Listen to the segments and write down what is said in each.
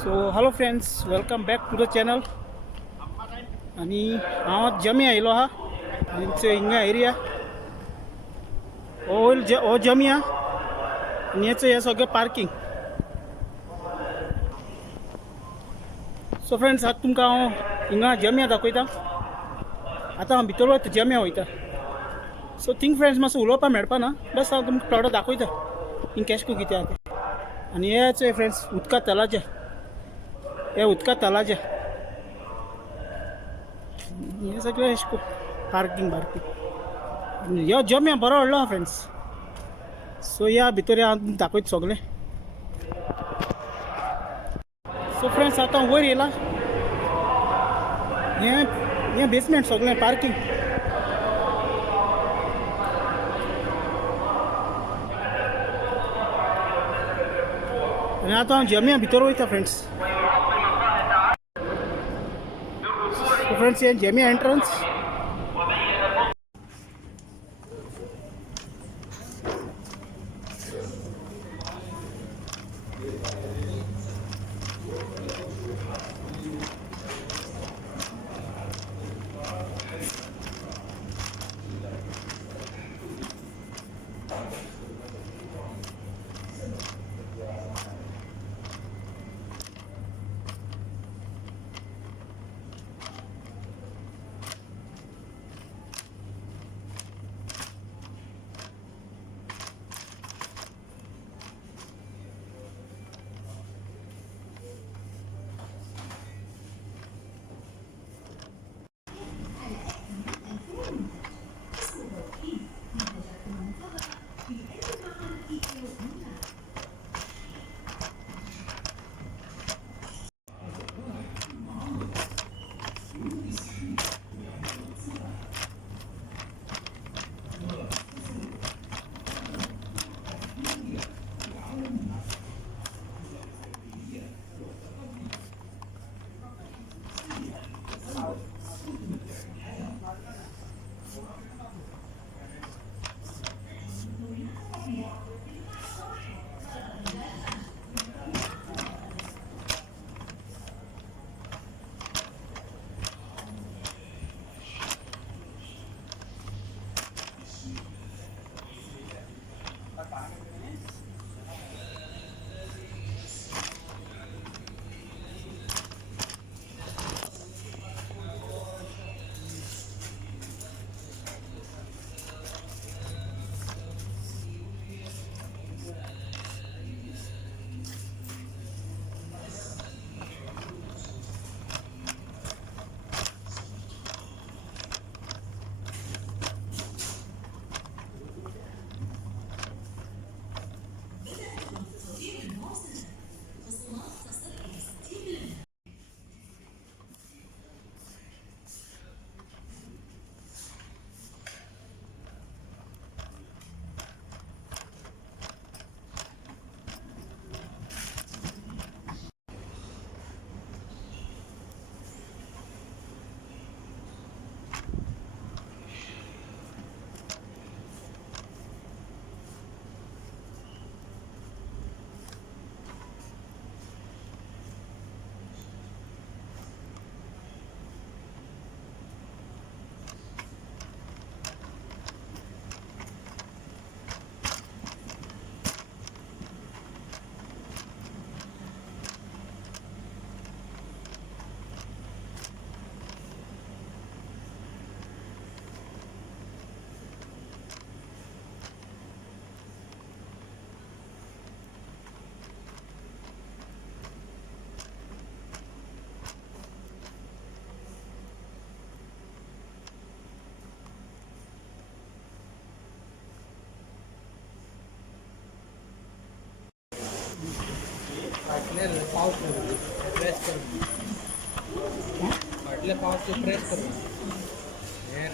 So hello friends, welcome back to the channel. आणि हांव जमी आयलो हा हिंगा एरिया हो जमी हा आणि हेचं हे सगळं पार्किंग. सो फ्रेंड्स, आता तुमकां हांव हिंगा जम्या दाखयता. आतां हांव भितर वता जम्या वयता. सो थिंग फ्रेंड्स मातसो उलोवपा मेळपा ना, बस हांव तुमकां थोडो दाखयता हिंग केश को कितें आहा तें. आनी हेच फ्रेंड्स उदका तलाचें, हे उदका तलाचें हे सगळें अशें पार्किंग ह्यो जम्या बरो व्हडलो आहा फ्रेंड्स. सो या भितर या हांव दाखयता सगळें. सो फ्रेंड्स आतां वयर येयला. हे बेसमेंट सगळें पार्किंग. आनी आतां हांव जम्या भितर वयता फ्रेंड्स. सो फ्रेंड्स हे जम्या एंट्रन्स. फाटले पाऊस प्रेस करून फाटले पाऊस प्रेस करून हे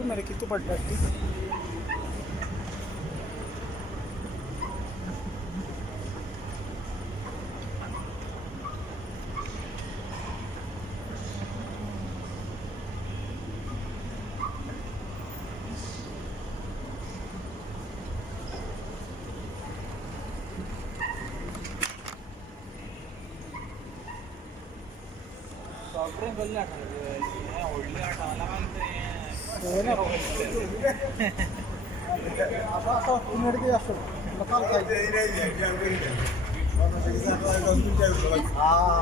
पळय मरे कितू पडटा ती सॉफ्ट ड्रिंक गल्ली ओढली आठवला असं असं उमेदगी असतो मकाल हा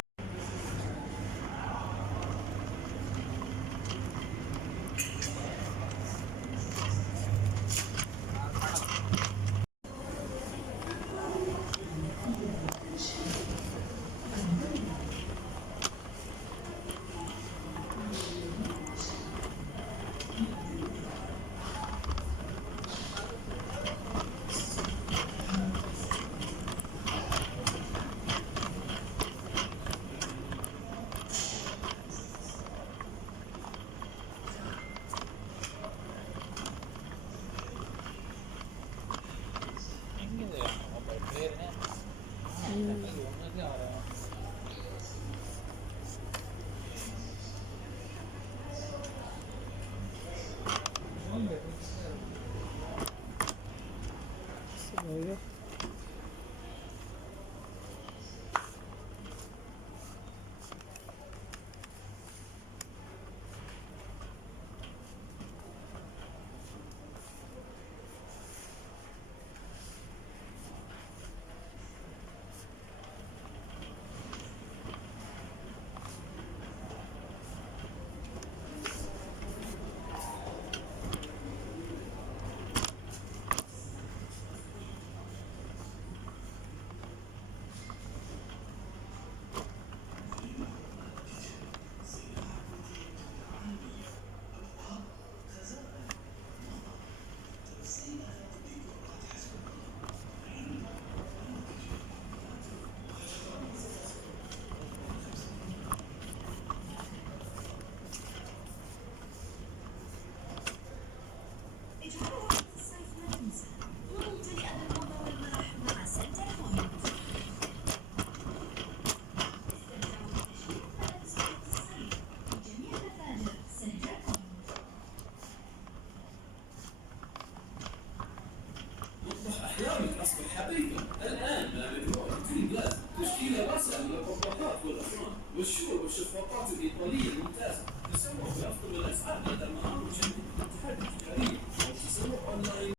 والشهور والشفاقات الإيطالية الممتازة تسوق بأفضل الأسعار لدى المناطق الجديدة الاتحاد التجاري والتسوق أونلاين.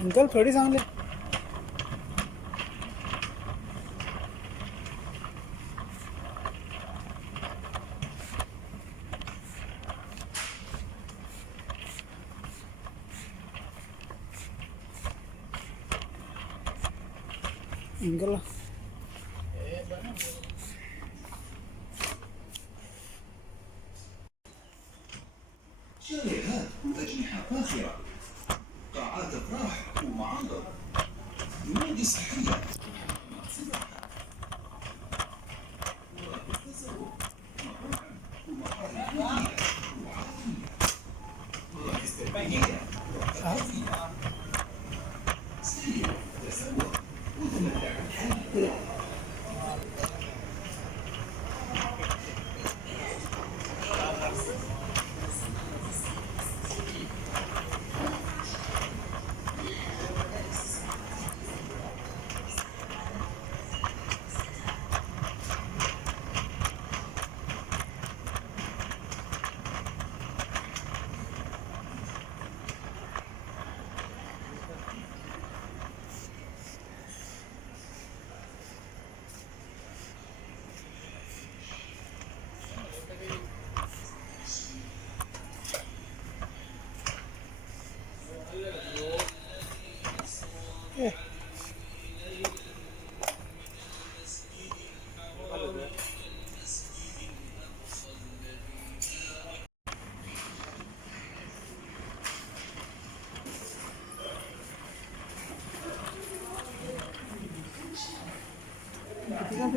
अंकल थोडी चांगले अंकल شاليهات أجنحة فاخرة، قاعات أفراح ومعاطر، نوادي صحية،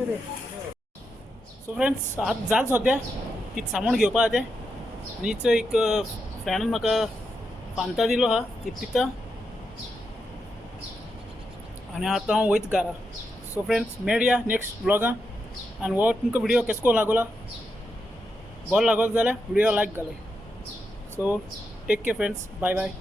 सो फ्रेंड्स आज जाल सद्या कितें सामान घेवपा तें आनीच एक फ्रेंडान म्हाका फांता दिलो हा ती पिता आनी आतां हांव वयता घरा. सो फ्रेंड्स मेळया नेक्स्ट ब्लॉगान आनी हो तुमकां व्हिडिओ केसो को लागला बरो लागलो जाल्यार व्हिडिओ लायक घाले. So take care friends, bye bye.